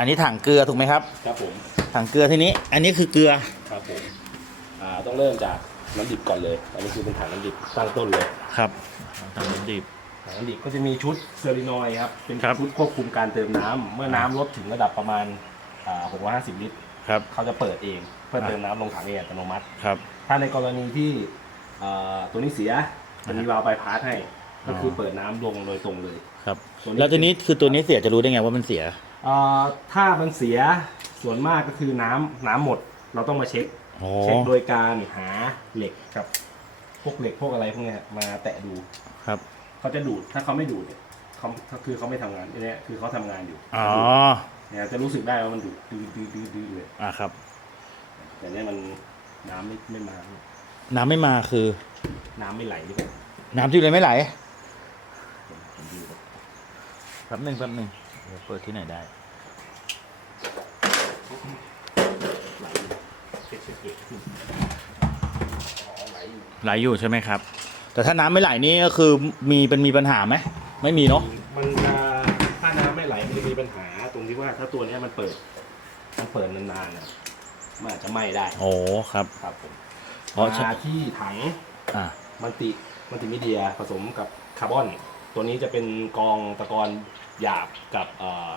อันนี้ถังเกลือถูกไหมครับ ครับผมถังเกลือทีนี้ อันนี้คือเกลือครับผมอ่าต้องเริ่มจากน้ำดิบก่อนเลย อันนี้คือเป็นถังน้ำดิบตั้งต้นเลยครับถังน้ำดิบถังน้ำดิบก็จะมีชุดเซอรินอยด์ครับเป็นครับชุดควบคุมการเติมน้ำเมื่อน้ำลดถึงระดับประมาณอ่า650 ลิตร ครับเขาจะเปิดเองเพื่อเติมน้ำลงถังเองอัตโนมัติ ครับ ถ้าในกรณีที่เอ่อตัวนี้เสียจะมีวาล์วใบพาสให้ ก็คือออเปิดน้ำลงโดยตรงเลย ครับ ตัวนี้ แล้วตัวนี้คือตัวนี้เสียจะรู้ได้ไงว่ามันเสีย เอ่อถ้ามันเสียส่วนมากก็คือน้ำน้ำหมด เราต้องมาเช็ค อ๋อ เช็คโดยการหาเหล็กกับ พวกเหล็กพวกอะไรพวกเนี้ยมาแตะดู ครับ เขาจะดูด ถ้าเขาไม่ดูดเนี่ยเขาเขาคือเขาไม่ทำงานอันเนี้ยคือเขาทำงานอยู่อ๋อ เนี่ยจะรู้สึกได้ว่ามันดูดดื้อดื้อดื้อดื้อเลย อะครับ แต่เนี้ยมันน้ำไม่ไม่มา น้ำไม่มาคือ น้ำไม่ไหลนี่ก็น้ำที่เลยไม่ไหล ผมดูก่อนแป๊บหนึ่งแป๊บหนึ่ง เดี๋ยวเปิดที่ไหนได้ไหลเช็คเช็คเช็คขึ้นอ๋อไหลอยู่ไหลอยู่ใช่ไหมครับ แต่ถ้าน้ำไม่ไหลนี่ก็คือมีเป็นมีปัญหาไหมไม่มีเนาะมันจะถ้าน้ำไม่ไหลมันจะมีปัญหาตรงที่ว่าถ้าตัวเนี้ยมันเปิด มันเปิดนานๆน่ะมันอาจจะไหม้ได้โอ้ครับครับผมเพราะมาที่ถังอ่ามันติมันติมีเดียผสมกับคาร์บอน ตัวนี้จะเป็นกองตะกอน หยาบกับเอ่อ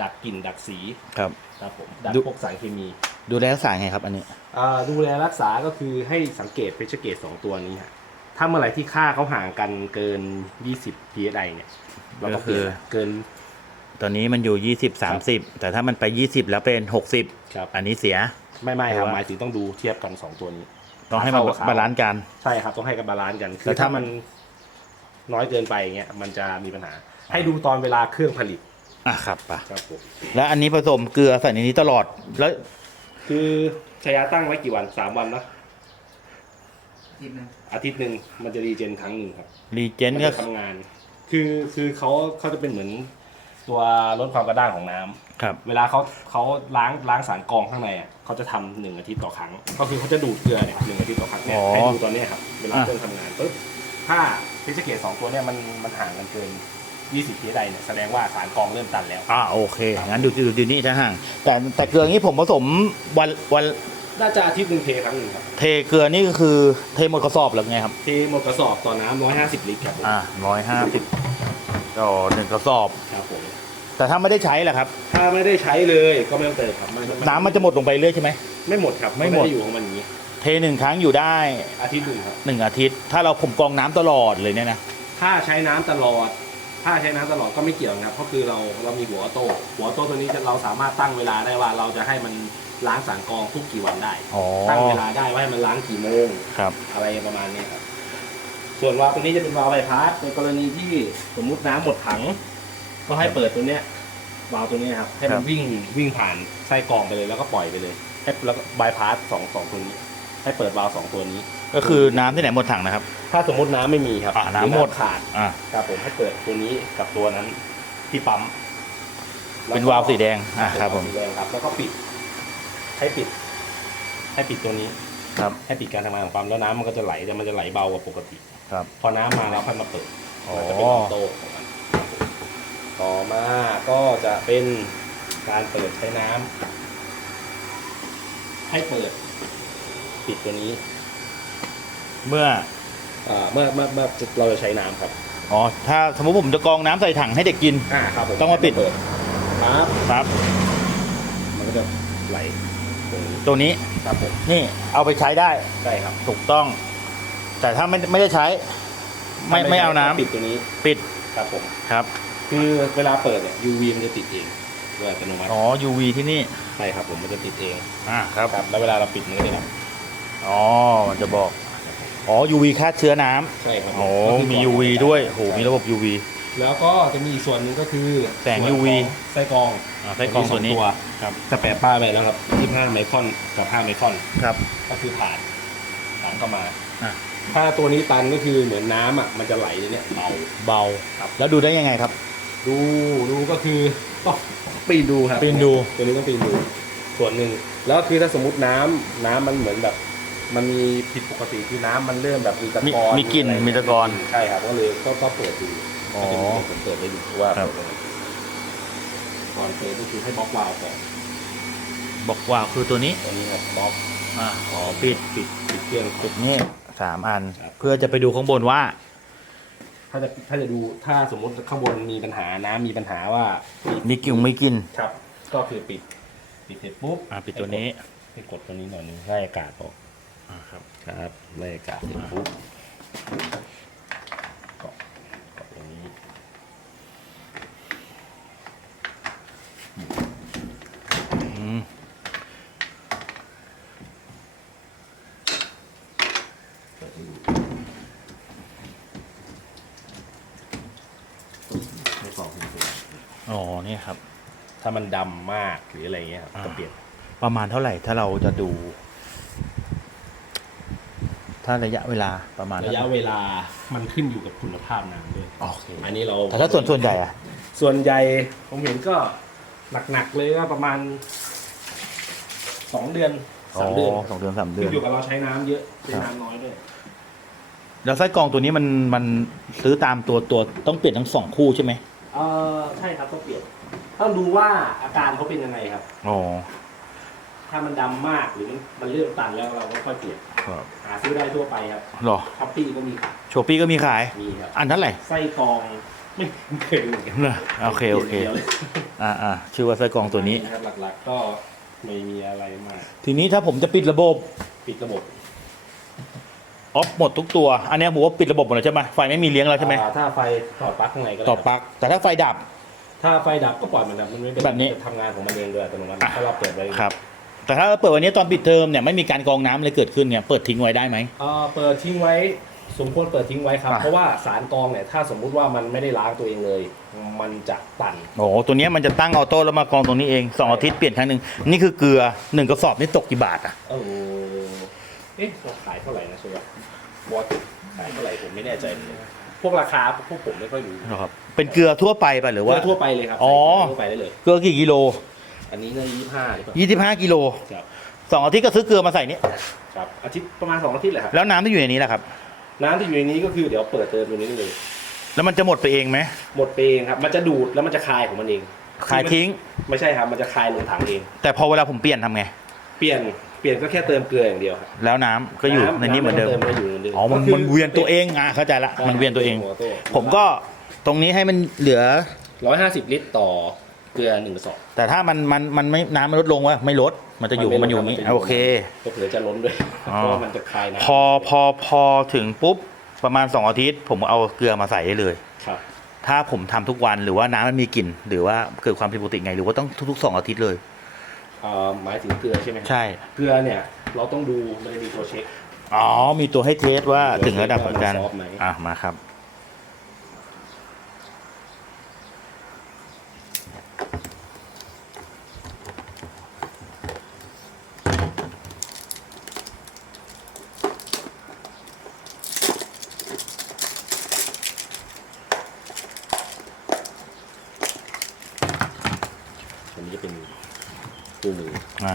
ดักกลิ่นดักสีครับ ครับผมดักดู พวกสารเคมีดูแลรักษาไงครับ อันนี้ อ่าดูแลรักษาก็คือให้สังเกตเพชรเกตสองตัวนี้ฮะถ้าเมื่อไหร่ที่ค่าเขาห่างกันเกิน 20 psi เนี่ยเราก็เปลี่ยนเกิน ตอนนี้มันอยู่ยี่สิบสามสิบแต่ถ้ามันไปยี่สิบแล้วเป็นหกสิบครับ อันนี้เสีย ไม่ไม่ครับหรือว่า หมายถึงต้องดูเทียบกันสองตัวนี้ ต้องให้มันเข้ากับบาลานซ์กัน ใช่ครับต้องให้กันบาลานซ์กันแต่คือถ้าถ้ามันน้อยเกินไปเงี้ยมันจะมีปัญหา ให้ดูตอนเวลาเครื่องผลิตอะครับปะครับผมแล้วอันนี้ผสมเกลือใส่ในนี้ตลอดแล้ว คือชายาตั้งไว้กี่วันสามวันนะทีนึงอาทิตย์หนึ่งมันจะรีเจนครั้งหนึ่งครับรีเจนมันก็จะทำงาน คือคือเขาเขาจะเป็นเหมือนตัวลดความกระด้างของน้ำครับ เวลาเขาเขาล้างล้างสารกรองข้างในอะเขาจะทำหนึ่งอาทิตย์ต่อครั้ง ก็คือเขาจะดูดเกลือเนี่ยหนึ่งอาทิตย์ต่อครั้งเนี่ยอ๋อให้ดูตอนเนี้ยครับเวลาอะ เครื่องทำงานปุ๊บถ้าพิจเกตสองตัวเนี่ยมันมันห่างกันเกิน 20พีใดเนี่ยแสดงว่าสารกรองเริ่มตันแล้ว อ่าโอเค งั้นดูดูดูนี่จะห่างแต่แต่เกลือนี้ผมผสมวันวันน่าจะอาทิตย์หนึ่งเทครั้งหนึ่งครับ เทเกลือนี่ก็คือเทหมดกระสอบหรือไงครับ เทหมดกระสอบต่อน้ำร้อยห้าสิบลิตรครับผมอ่าร้อยห้าสิบต่อหนึ่งกระสอบ ครับผม แต่ถ้าไม่ได้ใช้ล่ะครับ ถ้าไม่ได้ใช้เลยก็ไม่ต้องเติมครับไม่ไน้ำมันจะหมดลงไปเรื่อยใช่ไหม ไม่หมดครับไม่หมดนอยู่ของมันอย่างนี้ เทหนึ่งครั้งอยู่ได้อาทิตย์หนึ่งครับ หนึ่งอาทิตย์ ถ้าเราผมกรองน้ำตลอดเลยเนี่ยนะ ถ้าใช้น้ำตลอด ถ้าใช้น้ำตลอดก็ไม่เกี่ยวนะครับเพราะคือเราเรามีหัวออโต้หัวออโต้ตัวนี้จะเราสามารถตั้งเวลาได้ว่าเราจะให้มันล้างสารกรองทุกกี่วันได้ อ๋อตั้งเวลาได้ว่าให้มันล้างกี่โมงครับ อะไรประมาณนี้ครับ ส่วนวาล์วตัวนี้จะเป็นวาล์วใบพัดในกรณีที่สมมุติน้ำหมดถัง ก็ให้เปิดตัวเนี้ยวาล์วตัวนี้ครับให้มันวิ่งวิ่งผ่านไส้กรองไปเลยแล้วก็ปล่อยไปเลยให้แล้วก็บายพาสสองสองตัวนี้ ให้เปิดวาล์วสองตัวนี้ ก็คือน้ำที่ไหนหมดถังนะครับ ถ้าสมมติน้ำไม่มีครับอ่าน้ำหมด รือขาดอ่าครับผมให้เปิดตัวนี้กับตัวนั้นที่ปั๊มเป็นวาล์วสีแดงอ่าครับผมสีแดงครับแล้วก็ปิด ให้ปิด ให้ปิดตัวนี้ ครับ ให้ปิดการทำงานของปั๊มแล้วน้ำมันก็จะไหลแต่มันจะไหลเบากว่าปกติ ครับ พอน้ำมาแล้วค่อยมาเปิดอ๋อ มันจะเป็นออโต้ของมันต่อมาก็จะเป็นการเปิดใช้น้ำให้เปิด ปิดตัวนี้ เมื่ออ่าเมื่อเมื่อเมื่อเราจะใช้น้ำครับอ๋อถ้าสมมติผมจะกรองน้ำใส่ถังให้เด็กกิน อ่าครับผมต้องมาปิด เปิดปั๊บครับ มันก็จะไหลตรงนี้ตัวนี้ครับผมนี่เอาไปใช้ได้ได้ครับถูกต้อง แต่ถ้าไม่ไม่ได้ใช้ ไม่ไม่เอาน้ำปิดตัวนี้ปิดครับผมครับคือเวลาเปิดเนี่ย UV มันจะติดเองโดยอัตโนมัติอ๋อ UV ที่นี่ใช่ครับผมมันจะติดเองอ่าครับ ครับแล้วเวลาเราปิดมันก็จะดับ อ๋อมันจะบอก อ๋อ UV ฆ่าเชื้อน้ำใช่ครับอ๋อก็คือมีก่อน UV ด้วยโหมีระบบ UV แล้วก็จะมีอีกส่วนหนึ่งก็คือแสงส่วน UV ของไส้กรองอ่าไส้กรองส่วนนี้มีสครับจะแปะป้ายไปแล้วครับ25ไมครอนกับ5ไมครอนครับ ก็คือผ่านผ่านเข้ามาอะ ถ้าตัวนี้ตันก็คือเหมือนน้ำอะมันจะไหลในเนี้ยเบา เบา ครับ แล้วดูได้ยังไงครับ ดูดูก็คือต้องปีนดูครับปีนดู ตัวนี้ต้องปีนดู ส่วนหนึ่งแล้วคือถ้าสมมติน้ำน้ำมันเหมือนแบบ มันมีผิดปกติคือน้ำมันเริ่มแบบมีตะมีกอนมีกลิ่นอะไรมีตะกอน ใช่ครับก็เลยก็ก็เปิดดูอ๋อก็จะมีคนเปิดให้ดูว่าครับ เปิดยังไงพออนเปิดก็คือให้บล็อกวาล์วก่อนบอกว่าคือตัวนี้ตัวนี้ครับบล็อกอ่าอ๋อปิดปิดปิดเครื่อง ปิดนี่สามอัน ครับ เพื่อจะไปดูข้างบนว่า ถ้าจะถ้าจะดูถ้าสมมติข้างบนมีปัญหาน้ำมีปัญหาว่าปิดมีกิ่งไม่กินครับ ก็คือปิด ปิดเสร็จปุ๊บอ่าปิดตัวนี้ ให้กดตัวนี้หน่อยหนึงให้อากาศออกอ่า ครับครับไล่อากาศเสร็จปุ๊บเกาะเกาะอย่างนี้อืมเปิดให้ดูไม่ฟองขึ้นตัวอ๋อนี่ครับ ถ้ามันดำมากหรืออะไรเงี้ยครับอ่าก็เปลี่ยน ประมาณเท่าไหร่ถ้าเราจะดู ถ้าระยะเวลาประมาณระยะเวลามันขึ้นอยู่กับคุณภาพน้ำด้วยโอเคอันนี้เราแต่ถ้าส่วนส่วนใหญ่อะส่วนใหญ่ผมเห็นก็หนักๆเลยก็ประมาณสองเดือนสามเดือนสองเดือนสามเดืขึ้อนนอยู่กับเราใช้น้ำเยอะใช้น้ำน้อยด้วยแล้วไส้กรองตัวนี้มันมันซื้อตามตัวตัวต้องเปลี่ยนทั้งสองคู่ใช่ไหมเออใช่ครับต้องเปลี่ยนต้องดูว่าอาการเขาเป็นยังไงครับอ๋อ ถ้ามันดำมากหรือมันมันเริ่มตันแล้วเราก็ค่อยเปลี่ยนครับหาซื้อได้ทั่วไปครับหรอท็อปปี้ก็มีขายโชปี้ก็มีขาย มีครับ อันนั้นแหละไส้กรองไม่ไม่เคยดูเหมือนกันเหรอโอเคโอเคปลี่ยนดียวลยอ่าอ่าชื่อว่าไส้กรองตัวนี้ ครับหลักๆก็ไม่มีอะไรมากทีนี้ถ้าผมจะปิดระบบปิดระบบออฟหมดทุกตัว อันเนี้ยผมว่าปิดระบบหมดแล้วใช่ไหมไฟไม่มีเลี้ยงแล้วใช่ไหมอ่าถ้าไฟถอดปลั๊กข้างในก็ได้ต่อปลั๊กแต่ถ้าไฟดับ ถ้าไฟดับก็ปล่อยมันดับมันไม่เป็นแบบนี้จะทำงานของมันเองโดยอัตโนมัติอะ ถ้าเราเปิดไว้ ครับ แต่ถ้าเราเปิดวันนี้ตอนปิดเทอมเนี่ยไม่มีการกรองน้ำเลยเกิดขึ้นเนี่ยเปิดทิ้งไว้ได้ไหม เอ่อเปิดทิ้งไว้สมควรเปิดทิ้งไว้ครับอะเพราะว่าสารกรองเนี่ยถ้าสมมุติว่ามันไม่ได้ล้างตัวเองเลย มันจะตัน โอ้โหตัวเนี้ยมันจะตั้งออโต้แล้วมากรองตรงนี้เองสองอาทิตย์เปลี่ยนครั้งหนึ่งนี่คือเกลือหนึ่งกระสอบนี่ตกกี่บาทอะเออเอ๊ะเราขายเท่าไหร่นะชัวร์บอสขายเท่าไหร่ผมไม่แน่ใจเลยพวกราคาพวกผมไม่ค่อยรู้ครับเป็นเกลือทั่วไปป่ะหรือว่าเกลือทั่วไปเลยครับอ๋อใส่เกลืทั่วไปได้เลย เกลือกี่กิโล อันนี้น่ายี่สิบห้าหรือเปล่ายี่สิบห้ากิโลครับสองอาทิตย์ก็ซื้อเกลือมาใส่นี่ครับอาทิตย์ประมาณสองอาทิตย์แหละครับแล้วน้ำที่อยู่ในนี้แหละครับ น้ำที่อยู่ในนี้ก็คือเดี๋ยวเปิดเติมตัวนี้ได้เลย แล้วมันจะหมดไปเองไหมหมดไปเองครับ มันจะดูดแล้วมันจะคายของมันเองขายทิ้ง ไม่ใช่ครับ มันจะคายลงถังเอง แต่พอเวลาผมเปลี่ยนทำไง เปลี่ยน เปลี่ยนก็แค่เติมเกลืออย่างเดียวครับ แล้วน้ำก็อยู่ในนี้เหมือนเดิมำไต้องอยู่เหมือนเดิมอ๋อ มันก็คือมันเวียนตัวเอง อะเข้าใจละ มันเวียนตัวเองหัโต้ผมก็ตรงนี้ให้มันเหลือร้อยห้าสิบลิตรต่อ เกลือหนึ่งกระสอบ แต่ถ้ามันมันมันไม่น้ำมันลดลงวะไม่ลดมันจะอยู่มันไม่มันอยู่ลดอย่างนี้มันจะอยู่ โอเค ก็เผื่อจะล้นด้วยอ๋อ เพราะว่ามันจะคายน้ำพอพอพอถึงปุ๊บประมาณสองอาทิตย์ ผมเอาเกลือมาใส่ได้เลย ครับถ้าผมทำทุกวันหรือว่าน้ำมันมีกลิ่น หรือว่าเกิดความผิดปกติไงหรือว่าต้องทุกๆสองอาทิตย์เลย เอ่อหมายถึงเกลือใช่ไหมครับใช่ เกลือเนี่ยเราต้องดูมันจะมีตัวเช็ค อ๋อ มีตัวให้เทสว่าถึงระดับการว่ามันซอฟต์ไหมอะมาครับ อันนี้จะเป็นคู่มืออ่า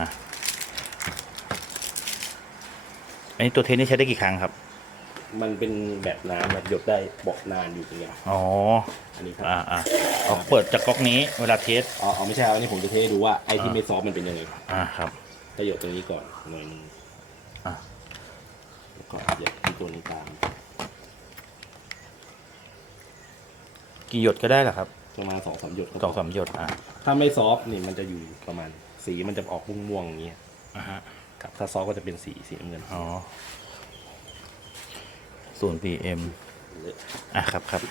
อันนี้ตัวเทสนี่ใช้ได้กี่ครั้งครับ มันเป็นแบบน้ำแบบหยดได้บอกนานอยู่ตรงนี้อ๋อ อันนี้ครับอ่าอ่าเอาเปิดจากก๊อกนี้เวลาเทสอ๋อเอาไม่ใช่ครับอันนี้ผมจะเทให้ดูว่าไอ้ที่ไม่ซอฟต์มันเป็นยังไงอ่าครับจะหยดตรงนี้ก่อนหน่อยหนึงอะแล้วก็หยดที่ตัวนี้ตามกี่หยดก็ได้เหรอครับ ประมาณสองสามหยดก็พสองสามหยดอ่าถ้าไม่ซอฟต์นี่มันจะอยู่ประมาณ สีมันจะออกม่วงๆอย่างเงี้ยอ่าฮะครับถ้าซอฟต์ก็จะเป็นสีสีน้ำเงินอ๋อส่วน PM อะครับครับ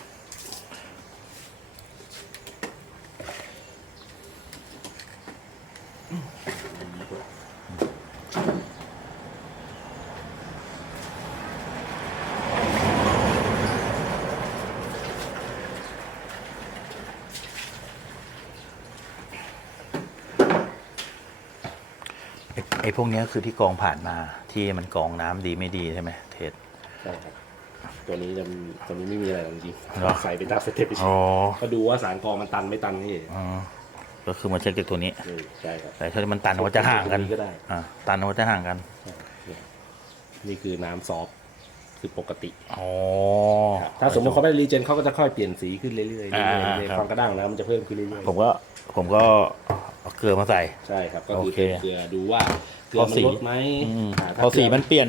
ไอ้ไอ้พ วกเนี้ยคือที่กรองผ่านมาที่มันกรองน้ำดีไม่ดีใช่ไหมเทสใช่ครับตัวนี้จะตัวนี้ไม่มีอะไรหรอกจริงเหรอๆใส่ไปตามสเต็ปไปอ๋อก็ดูว่าสารกรองมันตันไม่ตันนี่อ๋อก็คือมาเช็คจากตัวนี้เออใช่ครับแต่ถ้ามันตันมันจะห่างกันตัวก็ได้อ่าตันมันจะห่างกัน นี่คือน้ำซอฟต์คือปกติอ๋อครับถ้าสมมติเขาไม่ได้รีเจนเขาก็จะค่อยเปลี่ยนสีขึ้นเรื่อยๆเรื่อยอ่าๆในครับความกระด้างน้ำมันจะเพิ่มขึ้นเรื่อยผมก็ผมก็เอาเกลือมาใส่ๆใช่ครับ ก็คือโอเคเกลือดูว่า เกลือพอมันสีลดไหมอืมาถ้าพอสีเกลืมันเปลี่ยน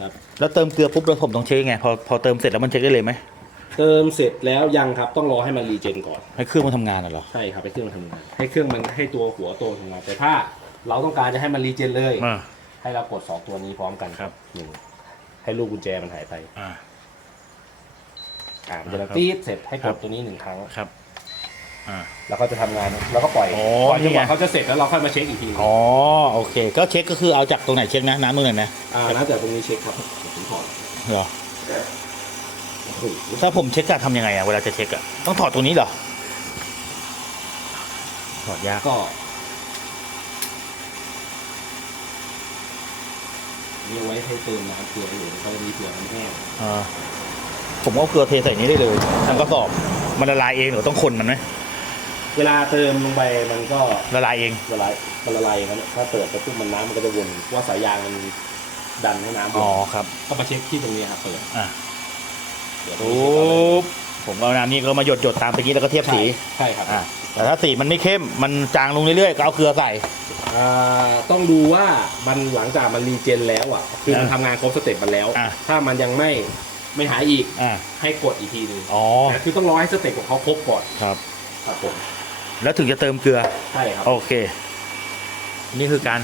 ครับ แล้วเติมเกลือปุ๊บแล้วผมต้องเช็คไง พอพอเติมเสร็จแล้วมันเช็คได้เลยไหมเติมเสร็จแล้วยังครับต้องรอให้มันรีเจนก่อน ให้เครื่องมันทำงานน่ะเหรอ ใช่ครับให้เครื่องมันทำงานให้เครื่องมันให้ตัวหัวโตทำงานแต่ถ้าเราต้องการจะให้มันรีเจนเลยอ่าให้เรากดสองตัวนี้พร้อมกันครับ หนึ่งให้ลูกกุญแจมันหายไปอ่า อ่ามันจะดังครับตีดเสร็จให้กครัดบ ตัวนี้หนึ่งครั้ง ครับ อ่า แล้วก็จะทำงานแล้วก็ปล่อยโอ้ปล่อยจนกว่านี่ไง เขาจะเสร็จแล้วเราค่อยมาเช็คอีกทีอ๋อโอเค ก็เช็คก็คือเอาจากตรงไหนเช็คนะน้ำตรงไหนนะอ่าน่าจะตรงนี้เช็คครับเดี๋ยวผมถอดเหรอโอ้โหถ้าผมเช็คจะทำยังไงอะเวลาจะเช็คอะต้องถอดตรงนี้เหรอถอดยากก็นี่เอาไว้ให้เติมน้ำเกลืออยู่เขาจะมีเกลือมันแห้งอ่าผมเอาเกลือเทใส่นี้ได้เลยทั้งกระสอบมันละลายเองหรือต้องคนมันไหม เวลาเติมลงไปมันก็ละลายเองละลายมันละลายอย่างนั้นถ้าเปิดไปปุ๊บมันน้ำมันก็จะวนว่าสายยางมันดันให้น้ำวนอ๋อครับก็มาเช็คที่ตรงนี้ครับเปิดอะเดี๋ยวตรงนี้เช็คก่อนเลยปุ๊บผมเอาน้ำนี้ก็มาหยดหยดๆตามตะกี้แล้วก็เทียบสีใช่ครับอะแต่ถ้าสีมันไม่เข้มมันจางลงเรื่อยๆก็เอาเกลือใส่ อ่าต้องดูว่ามันหลังจากมันรีเจนแล้วอะคือมันอะทำงานครบสเต็ปมันแล้ว อะ ถ้ามันยังไม่ไม่หายอีกอ่าให้กดอีกทีหนึงอ๋อแต่คือต้องรอให้สเต็ปของเขาครบก่อนครับครับผม แล้วถึงจะเติมเกลือ ใช่ครับโอเค นี่คือการ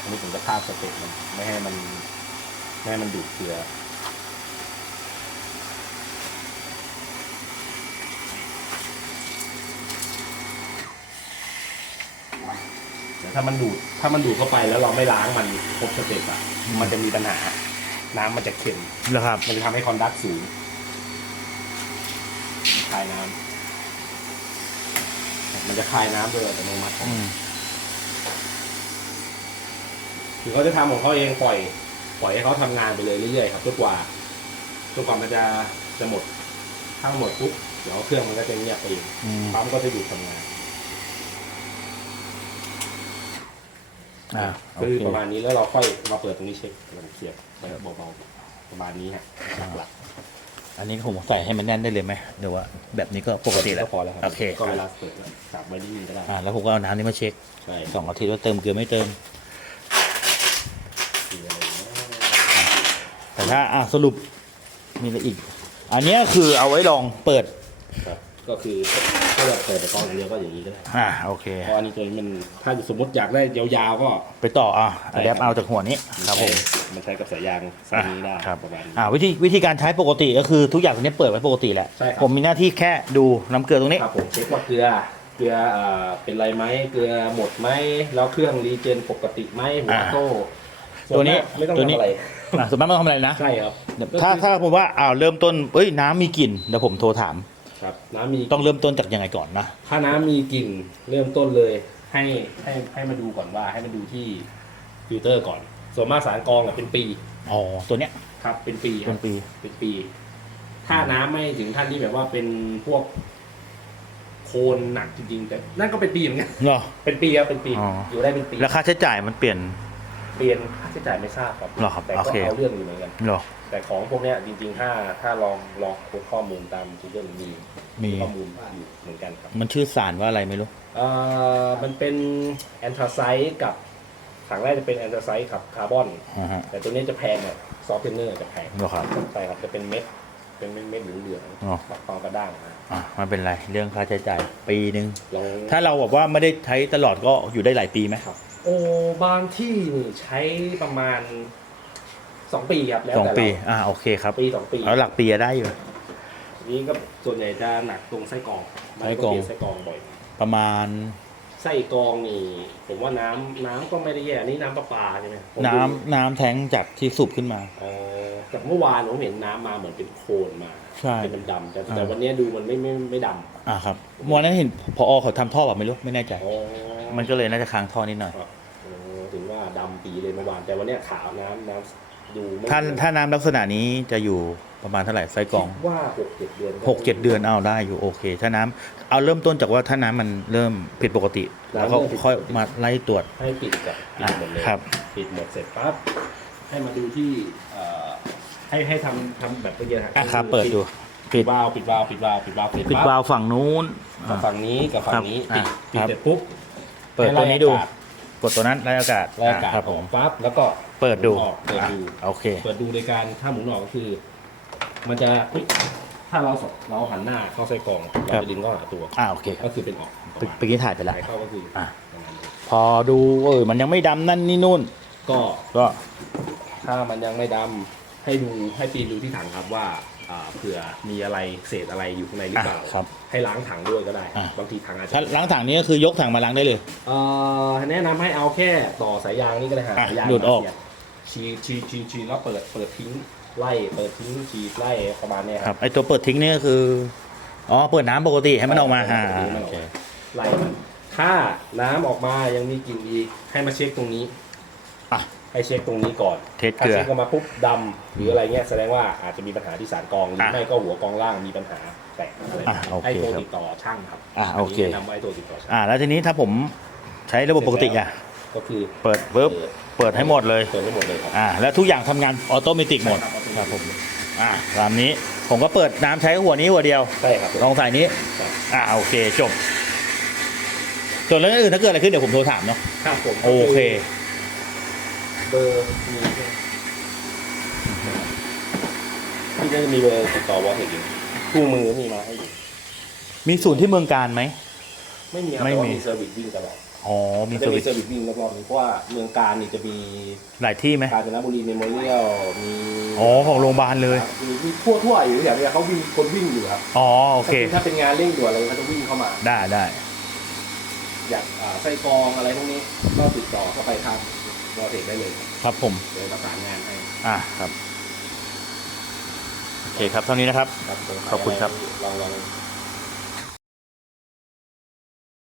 อันนี้ผมจะฆ่าสเต็ปมันไม่ให้มันไม่ให้มันดูดเกลือ แต่ถ้ามันดูดถ้ามันดูดเข้าไปแล้วเราไม่ล้างมันครบสเต็ปอะ มันจะมีปัญหา น้ำมันจะเค็ม เหรอครับ มันจะทำให้คอนดักสูงคายน้ำ มันจะคายน้ำโดยอัตโนมัติอืมคือเขาจะทำของเขาเองปล่อย ปล่อยให้เขาทำงานไปเลยเรื่อยๆครับจนกว่าจนกว่ามันจะจะหมดถ้าหมดปุ๊บเดี๋ยวเครื่องมันก็จะเงียบไปเองอืมปั๊มก็จะหยุดทำงาน อ่าโอคือเคประมาณนี้แล้วเราค่อยมาเปิดตรงนี้เช็คลองเสียบไปเบาๆประมาณนี้ฮะหลัก อันนี้ผมใส่ให้มันแน่นได้เลยไหมหรือว่าแบบนี้ก็ปกติแล้วก็พอแล้วครับโอเคก็เวลาเปิดแล้วจับไว้นิ่งๆก็ได้ อ่าแล้วผมก็เอาน้ำนี้มาเช็คใช่สองอาทิตย์ว่าเติมเกลือไม่เติม คืออะไรนะแต่ถ้าอะสรุปมีอะไรอีก อันเนี้ยคือเอาไว้ลองเปิด ครับ ก็คือถ้าเราเปิดแต่กล้องอย่างเดียวก็อย่างนี้ก็ได้อ่าโอเค เพราะอันนี้ตัวนี้มันถ้าสมมติอยากได้ยาวๆก็ ไปต่ออะใช่อะแดปเอาจากหัวนี้ครับผมมันใช้กับสายยางสายนี้ได้ครับประมาณนี้อ่าวิธีวิธีการใช้ปกติก็คือทุกอย่างตรงนี้เปิดไว้ปกติแหละใช่ครับ ผมมีหน้าที่แค่ดูน้ำเกลือตรงนี้ ครับผมเช็คว่าเกลือเกลือเอ่อเป็นไรไหมเกลือหมดไหมแล้วเครื่องรีเจนปกติไหมหัวอ่าโต้ตัวนี้ส่มากไม่ต้องตัวนี้ ทำอะไรอะส่วนมากไม่ต้องทำอะไรนะ ใช่ครับถ้าถ้าผมว่าอ้าวเริ่มต้นเอ้ยน้ำมีกลิ่นเดี๋ยวผมโทรถาม ครับน้ำมีต้องเริ่มต้นจากยังไงก่อนนะ ถ้าน้ำมีกลิ่นเริ่มต้นเลย ให้ให้ให้มาดูก่อนว่าให้มาดูที่ฟิลเตอร์ก่อน ส่วนมากสารกรองอะเป็นปีอ๋อ ตัวเนี้ยครับ เป็นปีคเป็รันบปี เป็นปี ถ้าน้ำไม่ถึงท่านที่แบบว่าเป็นพวกโคลนหนักจริงๆแต่นั่นก็เป็นปีเหมือนกันเหรอเป็นปีครับเป็นปีอ๋อออ ยู่ได้เป็นปี แล้วค่าใช้จ่ายมันเปลี่ยน เปลี่ยนค่าใช้จ่ายไม่ทราบครับเหรอครับแต่โอก็เค เอาเรื่องอยู่เหมือนกันเหรอ แต่ของพวกเนี้ยจริงๆ ถ้าถ้าลองลองค้นข้อมูลตาม Google มีมี ข้อมูลอยู่เหมือนกันครับมันชื่อสารว่าอะไรไม่รู้ เอ่อมันเป็นแอนทราไซต์กับถังแรกจะเป็นแอนทราไซต์กับคาร์บอน อ่าฮะ แต่ตัวนี้จะแพงเนี่ยซอฟต์เทนเนอร์จะแพงเหรอครับ ใช่ครับจะเป็นเม็ดเป็นเม็ดเม็ดเหลืองอ๋อ ๆปักตองกระด้างนะอะไมันเป็นไร เรื่องค่าใช้จ่ายปีหนึ่ง ลอง ถ้าเราแบบว่าไม่ได้ใช้ตลอดก็อยู่ได้หลายปีไหมครับ โอ้บางที่นี่ใช้ประมาณสองปีครับแล้วสองแต่ปี เราอ่าโอเคครับปีสองปีแล้วหลักปีอะได้อยู่นี้ก็ส่วนใหญ่จะหนักตรงไส้กรองไส้กรองมันเปลี่ยนไส้กรองบ่อย ประมาณ ไส้กรองนี่ผมว่าน้ำน้ำก็ไม่ได้แย่อันนี่น้ำประปาใช่ไหมผมดูน้ำน้ำแท้งจากที่สูบขึ้นมา เอ่อแต่เมื่อวานผมเห็นน้ำมาเหมือนเป็นโคลนมาใช่เป็นดำๆแต่อ่าแต่วันนี้ดูมันไม่ไม่ไม่ดอ่าครับวันนั้นเห็นพอเขาทำท่อแบบไม่รู้ไม่แน่ใจำอ๋อ มันก็เลยน่าจะค้างท่อนิดหน่อยครับอ๋อถึงว่าดำปีเลยเมื่อวานแต่วันนี้ขาวน้ำน้ำดูไม่ถ้าถ้าน้ำลักษณะนี้จะอยู่ประมาณเท่าไหร่ไซส์กรองคิดว่าหกเจ็ดเดือนหกเจ็ดเดือนเอาได้อยู่โอเค ถ้าน้ำเอาเริ่มต้นจากว่าถ้าน้ำมันเริ่มผิดปกติ แล้วก็ค่อยมาไล่ตรวจให้ปิดกับปิอะดหมดเลย ครับ ปิดหมดเสร็จปั๊บให้มาดูที่เอ่อให้ให้ทำทำแบบเมื่อกี้นะอะครับ เปิดดูปิดวาล์วปิดวาล์วปิดวาล์วปิดวาล์วเสร็จปิดปั๊บวาล์วฝั่งนู้นกับอะ ฝั่งนี้กับฝั่งนี้ครับปิดอะปิดครับ เสร็จปุ๊บ เปิดตัวนี้ดูให้ไล่อากาศกดตัวนั้นไล่อากาศไล่อากาศอะครับผมปั๊บแล้วก็เปิดดูหมุนออกเปิดอะดูโอเค เปิดดูโดยการถ้าหมุนออกก็คือ มันจะอุ๊ยถ้าเราสเราหันหน้าเข้าใส่กล่องเราจะดึงเข้าหาตัวอ่าโอเคครัก็บคือเป็นออกเมื่อเมื่อกี้ถ่ายไปแล้วไหลเข้าก็คืออะประมาณนี้พอดูเออมันยังไม่ดำนั่นนี่นู่น ก็ก็ ถ้ามันยังไม่ดำให้ดูให้ปีนดูที่ถังครับว่า อ่าเผื่อมีอะไรเศษอะไรอยู่ข้างในหรืออะเปล่าครับให้ล้างถังด้วยก็ได้อะ บางทีถังอาจจะถ้าล้างถังนี้ก็คือยกถังมาล้างได้เลย เอ่อแนะนำให้เอาแค่ต่อสายยางนี่ก็ได้ฮะอะสายยางดูดออกมาเสียบชีชีชีชีแล้วเปิดเปิดทิ้งไล่เปิดทิ้งฉีดไล่ประมาณเนี้ยคครัรับ บไอตัวเปิดทิ้งนี่ก็คือ อ๋อ เปิดน้ำปกติให้มันออกมาอ่าเปิดทิ้งให้มันโอออกเคมาไล่มันถ้าน้ำออกมายังมีกลิ่นอีกให้มาเช็คตรงนี้ อะ ให้เช็คตรงนี้ก่อน เทสถ้าเกลือ เช็คออกมาปุ๊บดำหรืออะไรเงี้ยแสดงว่าอาจจะมีปัญหาที่สารกรองหรืออะไม่ก็หัวกรองล่างมีปัญหาแตกอะไรอะโอเคให้โทรครับติดต่อช่างครับอะโอเค นนี้แนะนำไว้โทรติดต่อช่างอ่า แล้วทีนี้ถ้าผมใช้ระบบปกติอะ ก็คือเปิดปุ๊บเปิดให้หมดเลย เปิดให้หมดเลยครับ อ่า แล้วทุกอย่างทำงานออโตเมติกหมดครับครับผม อ่าตามนี้ ผมก็เปิดน้ำใช้หัวนี้หัวเดียว ใช่ครับ ลองใส่นี้ ครับ อ่า โอเค จบส่วนเรื่องอื่นถ้าเกิดอะไรขึ้นเดี๋ยวผมโทรถามเนาะ ครับผมโอเคเบอร์มีที่ก็จะมีเบอร์ติดต่อวอลเทคอยู่คู่มือมีมาให้อยู่มีศูนย์ที่เมืองการไหม ไม่มีครับไม่แต่ว่ามี มีเซอร์วิสวิ่งตลอดอ๋อ มีจะสมีวิตเซอร์วิสวิ่งรอบๆนี้เพราะว่าเมืองการนี่จะมีหลายที่ไหมกาญจนบุรีเมโมเรียลมีอ๋อ ของโรงพยาบาลเลยมีมีทั่วทั่วๆอยู่อย่างเนี้ยเขาวิ่งคนวิ่งอยู่ครับอ๋อ โอเค ถ้าเป็นงานเร่งด่วนอะไรเขาจะวิ่งเข้ามา ได้ได้ อยากอ่าไส้กรองอะไรพวกนี้ก็ติดต่อเข้าไปทาง วอลเทคได้เลยครับผมเดี๋ยวประสานงานให้อ่าครับ โอเคครับเท่านี้นะครับ ครับผมขอบคุณครับ ลองลอง